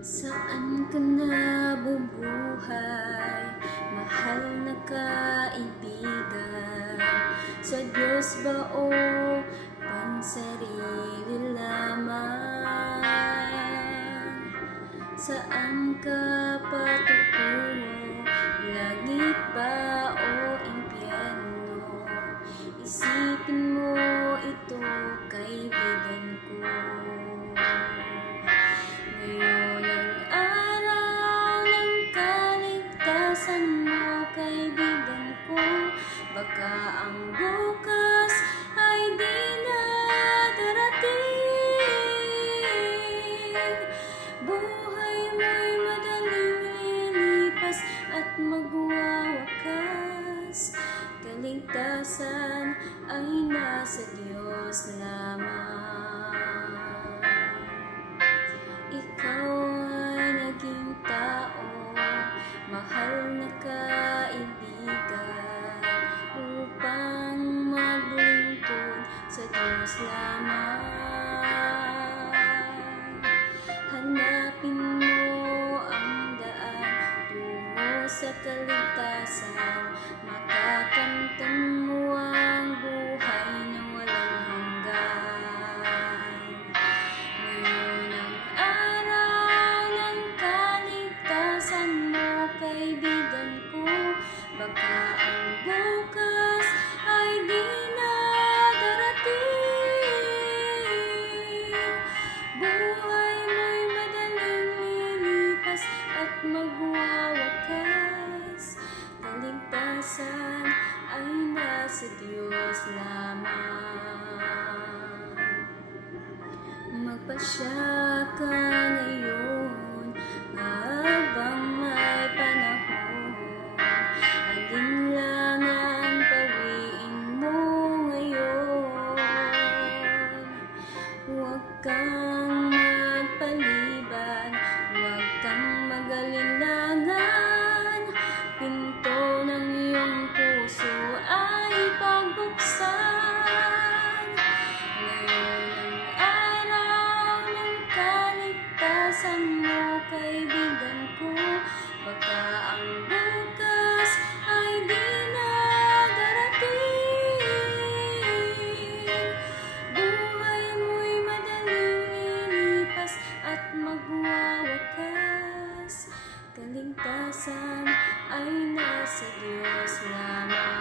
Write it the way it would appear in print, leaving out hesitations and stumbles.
Saan ka nabubuhay, mahal na kaibigan? Sa Diyos ba o pansarili lamang? Saan ka patutungo, langit ba o impyerno? Isipin mo ito, kaibigan ko. Ngayon ang araw ng kaligtasan mo, kaibigan ko. Baka ang bukas ay di na darating. Buhay mo'y madaling lilipas at magwawakas. Kaligtasan ay nasa Diyos lamang. Ikaw ay naging tao, mahal na kaibigan, upang maglingkod sa Diyos lamang. Hanapin mo ang daan tungo sa kaligtasan, makakamtan mo ang buhay na walang hanggan. Ngayon ang araw ng kaligtasan mo, kaibigan ko. Baka ang bukas ay di na darating. Buhay mo'y madaling lilipas at magwawakas. Kaligtasan ay nasa Diyos lamang. Magpasya ka ngayon habang may panahon. Alinlangan pawiin mo ngayon. Huwag kang magpaliban, huwag kang mag-alinlangan. Pinto ng iyong puso ay pagbuksan. Ngayon ang araw ng kaligtasan mo, kaibigan ko. Baka ang bukas ay di na darating. Buhay mo'y madaling lilipas at magwawakas. Kaligtasan ay nasa Diyos lamang.